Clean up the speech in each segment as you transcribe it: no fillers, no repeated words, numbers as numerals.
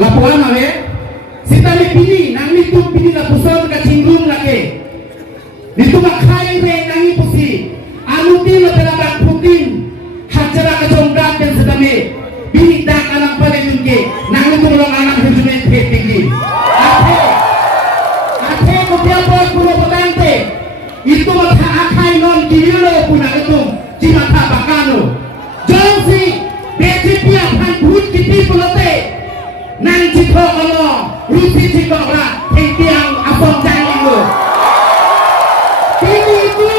laporan awe sita le pini nang ni tu pini la pusat ka cingrum lake itu makai re nangi pusi anuti la pelabak putin hajara ka jongkat dan sedame bini dak anak pada junke nang itu long anak hidup tinggi ate ko biapa kulo potante itu mata akai non kilo puna itu cimata bakano jongsi Bejipia pan put kiti pulote nang cipho ono rusi cipho ra tiang apong jangling lo ini itu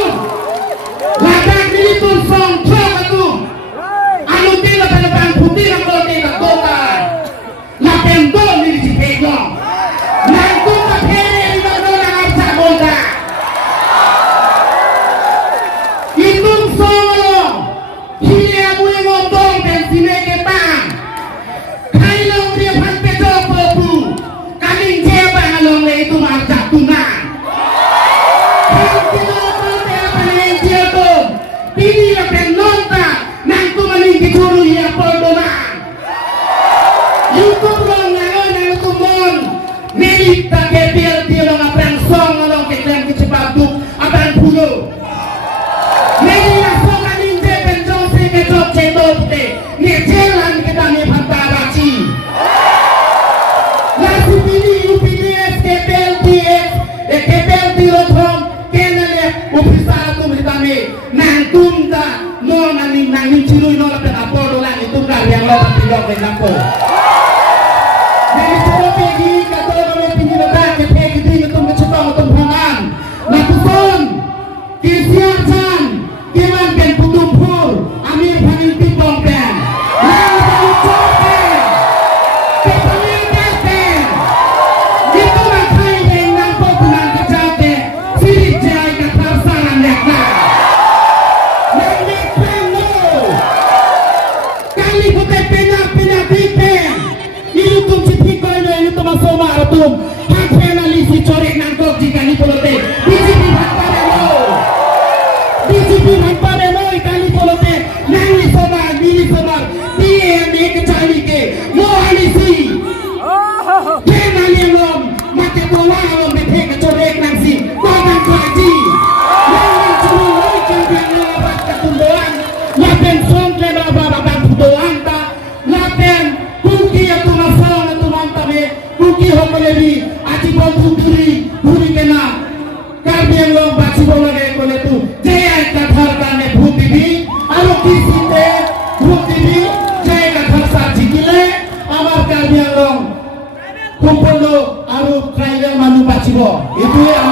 ladang ini tu song chok itu anu tila pan putih nak kote nak kota nak pendo ni cipho nang tu kapere ni nak nang arca kota itu song lo hilia mui ngomong sine ketang kai long dia pan pedo popu kaming jeba ngalong le itu marca tunang kan kita pote apa ne jebo pini la penonta nang tu maling dicuru ya pondona YouTube long nang tu mon milita kebel dia long aprang song ngalong ketang kecepatu aprang pulo neli la song aning jeben jong se ke jok cendol pute ni jalan kita ni pantabaci nasi pini UPDS kebel dilotong kenale upisa tu mitame nang tumda no nang cilu no la apolo la itu kan yang lo tidak benako jadi coba pergi kata orang pini letak ke pergi itu tum ke cetong tum hangan nak pun kisiasan kiman ben putumpur amir paning timbong ben kumpul lo aru trailer manu bacibo itu yang